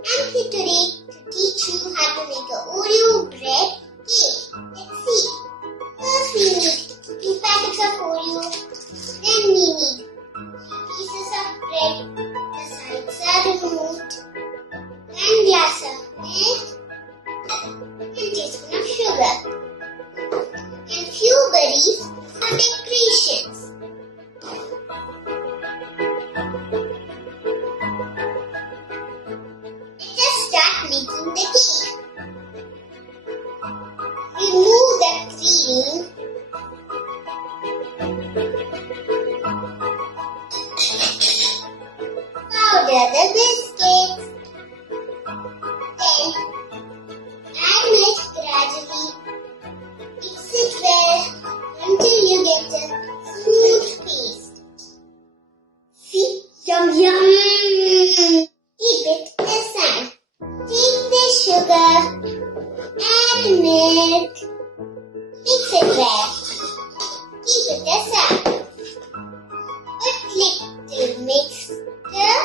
I'm here today to teach you how to make an Oreo bread cake. Let's see. First we need 2 packets of Oreo. Then we need 3 pieces of bread. The sides are removed. 1 glass of milk. 1 teaspoon of sugar. And few berries for decorations. Start making the cake. Remove the cream. Powder the biscuits. Then add milk gradually. Mix it well until you get a smooth paste. See? Yum yum! Keep it aside. Take the sugar, add milk, mix it well, keep it aside. Put little mixture,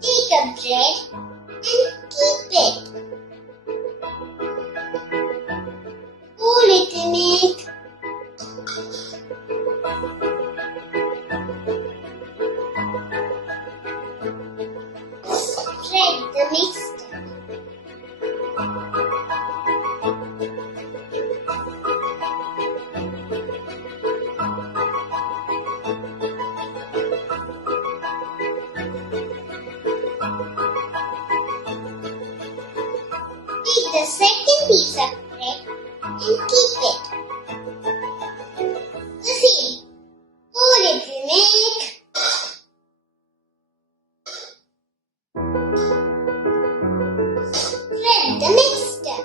take a bread and keep it. Pour it in it. Spread the mixture. Take the second piece of bread and keep it. The same. Pour it in it. Spread the mixture.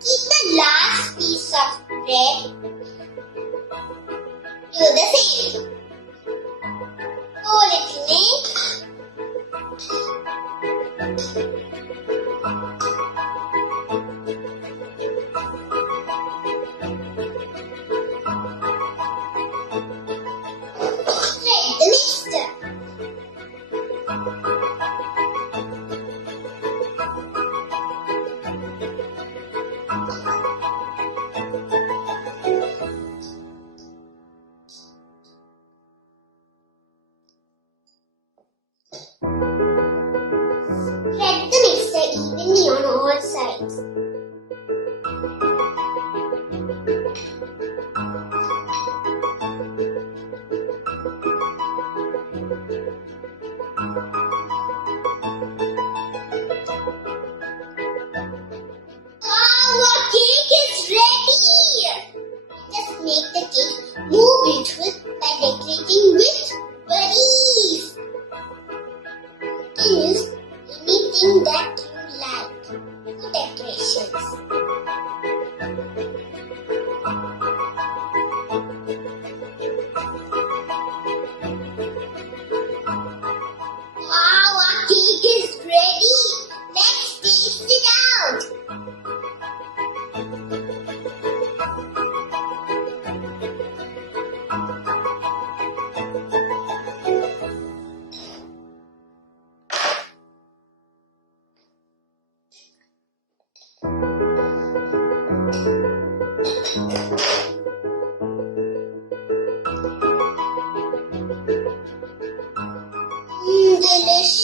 Keep the last piece of bread. Do the same. Pour it in it. Spread the mixture. Spread the mixture evenly on all sides. Our cake is ready! Just make the cake more beautiful by decorating with berries. You can use anything that you like for decorations. Wow, our cake is ready! Let's taste it out! Delicious!